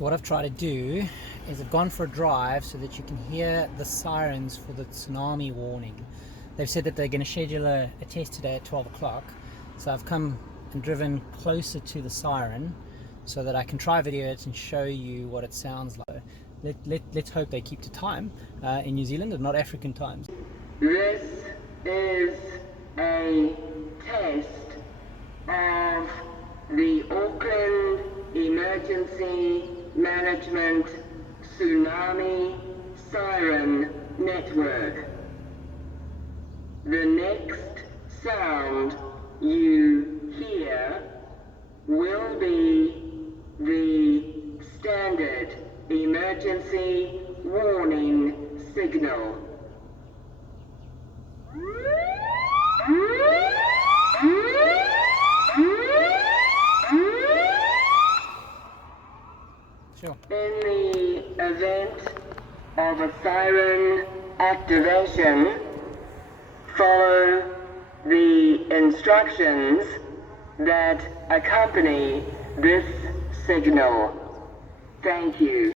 What I've tried to do is I've gone for a drive so that you can hear the sirens for the tsunami warning. They've said that they're going to schedule a test today at 12 o'clock. So I've come and driven closer to the siren so that I can try video it and show you what it sounds like. Let's hope they keep to time in New Zealand and not African times. This is a test of the Auckland Emergency Management Tsunami Siren Network. The next sound you hear will be the standard emergency warning signal. Sure. In the event of a siren activation, follow the instructions that accompany this signal. Thank you.